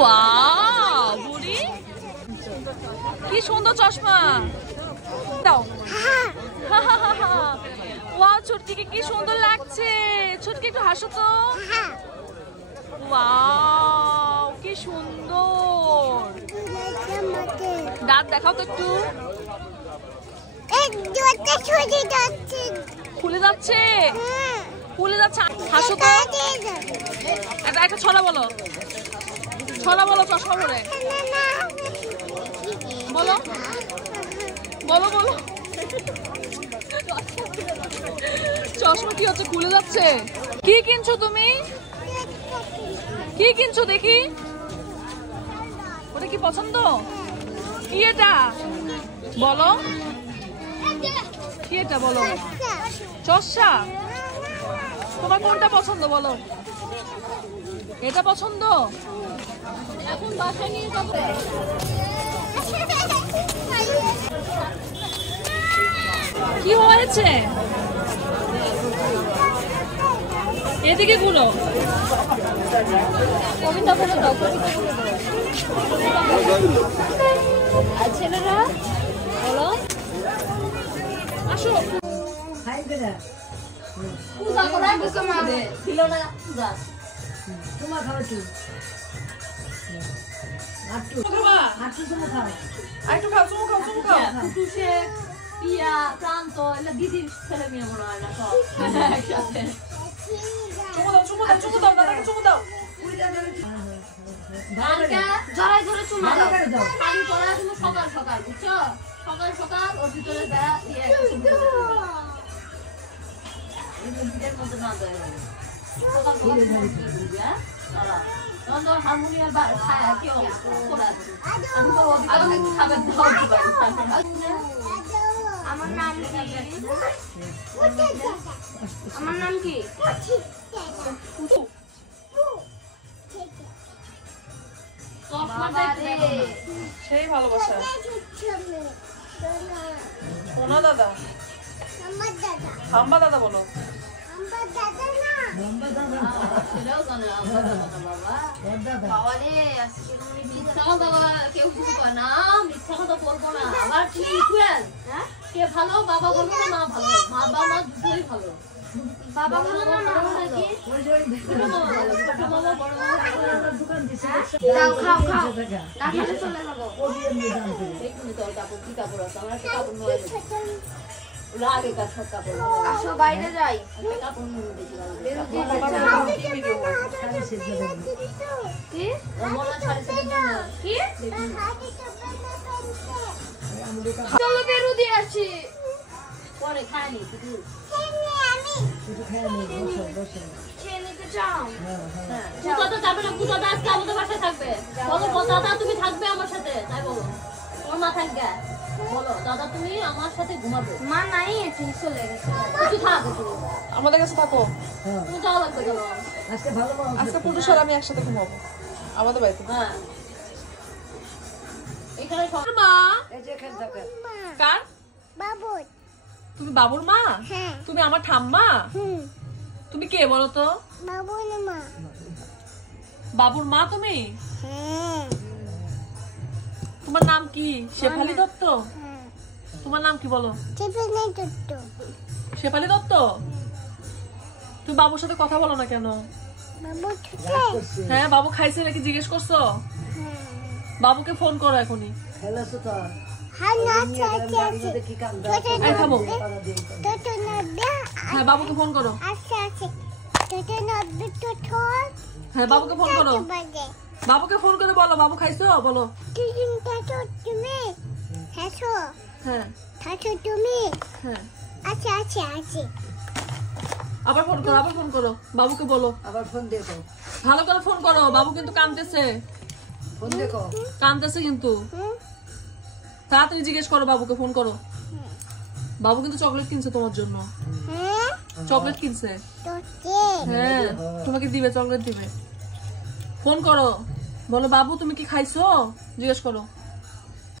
Wow বুড়ি কি সুন্দর চশমা দাও। ওয়াও ছুটকিকে কি সুন্দর লাগছে। ছুটকি একটু হাসো তো। ওয়াও কি সুন্দর। দাঁত দেখাও তো একটু। খুলে যাচ্ছে খুলে যাচ্ছে। হাসো তো। একটা ছড়া বলো ছড়া বলো চশমা পরে বলো বলো বলো। চশমা কি হচ্ছে খুলে যাচ্ছে। কি কিনছো তুমি কি কিনছো দেখি। ওটা কি পছন্দ কি এটা বলো কি এটা বলো। চশমা তোমার কোনটা পছন্দ বলো। এটা পছন্দ। এখন বাসায় নিয়ে যাবো। কি হয়েছে এদিকে ঘুরো। কবিতা বলে দাও আর ছেলেরা বলো আসো। পূজা করা বুকে মারে ছিল না পূজা তোমার খাওয়া তুই আটটু খাওয়া আটটু তুমি খাও আইটু খাও তুমি খাও তুমি খাও। কুটুসে পিয়া প্রান্ত এলা দিদির ছেলে মেয়ে মনে হয় না সব একসাথে। চুমু দাও চুমু দাও দাদাকে চুমু দাও। ভালকা জড়াই ধরে চুমু দাও। পানি পড়া তুমি সকাল সকাল বুঝছো সকাল সকাল ওর ভিতরে দেয়া দিয়ে একটা চুমু দাও। এই দিদের মধ্যে না দেয় সকাল সকাল দিবি হ্যাঁ দাঁড়া নন্দ হারমোনিয়াম বা ছায়া কি অবস্থা আমি তো ওদিকে খাবে দাও দিবা। আমার নাম কি আমার নাম কি সেই ভালোবাসা সোনা দাদা হাম্বা দাদা বলো। কেউ কিছু কয় না মিথ্যা কথা বলবো না। আবার কি কে ভালো বাবা বলবো না মা ভালো মা বাবা দুটোই ভালো। বাবা ভালো না মা ভালো নাকি ছোট মামা ভালো ছোট মামা বড় মামা দাও খাও খাও ডাক্তারে চলে যাবো। দেখুন তো কাপড় কি কাপড় আছে আমার একটা কাপড় নয় লাগে কাজ সব কাপড় আসো বাইরে যাই একটা কাপড় নিয়ে দেখি কি মোলা ছাড়ে সেটা জন্য কি চলো বেরু দিয়ে আসি পরে খাইনি শুধু শুধু খাইনি বসো বসো খেয়ে নিতে চাও হ্যাঁ পূজা তো যাবে না পূজা আজকে আমাদের বাসায় থাকবে। বলো দাদা তুমি থাকবে আমার সাথে তাই বলো তোমার মা থাকবে বলো দাদা তুমি আমার সাথে ঘুমাবে। মা নাই তুমি চলে গেছে কিছু থাকো তুমি আমাদের কাছে থাকো। তুমি যাও লাগবে চলো আজকে ভালো আজকে পুরুষ আর আমি একসাথে ঘুমাবো আমাদের বাড়িতে। হ্যাঁ এখানে মা এই যে এখানে থাকে কার বাবু। তুমি বাবুর মা তুমি আমার ঠাম্মা তুমি কে বলো তো। বাবুর মা বাবুর মা তুমি তোমার নাম কি শেফালি দত্ত। তোমার নাম কি বলো। শেফালি দত্ত। তুমি বাবুর সাথে কথা বলো না কেন। হ্যাঁ বাবু খাইছে নাকি জিজ্ঞেস করছো। বাবুকে ফোন করো এখনই। হ্যাঁ বাবুকে ফোন করো। হ্যাঁ বাবুকে ফোন করো বাবুকে ফোন করে বলো বাবু খাইছো বলো। হ্যাঁ আচ্ছা আচ্ছা আচ্ছা আবার ফোন করো বাবুকে বলো আবার ফোন দেখো ভালো করে ফোন করো বাবু কিন্তু কাঁদতেছে। ফোন দেখো কাঁদতেছে কিন্তু তাড়াতাড়ি জিজ্ঞেস করো বাবুকে ফোন করো। বাবু কিন্তু চকলেট কিনছে তোমার জন্য। চকলেট কিনছে হ্যাঁ তোমাকে দিবে চকলেট দিবে। ফোন করো বলো বাবু তুমি কি খাইছো জিজ্ঞেস করো।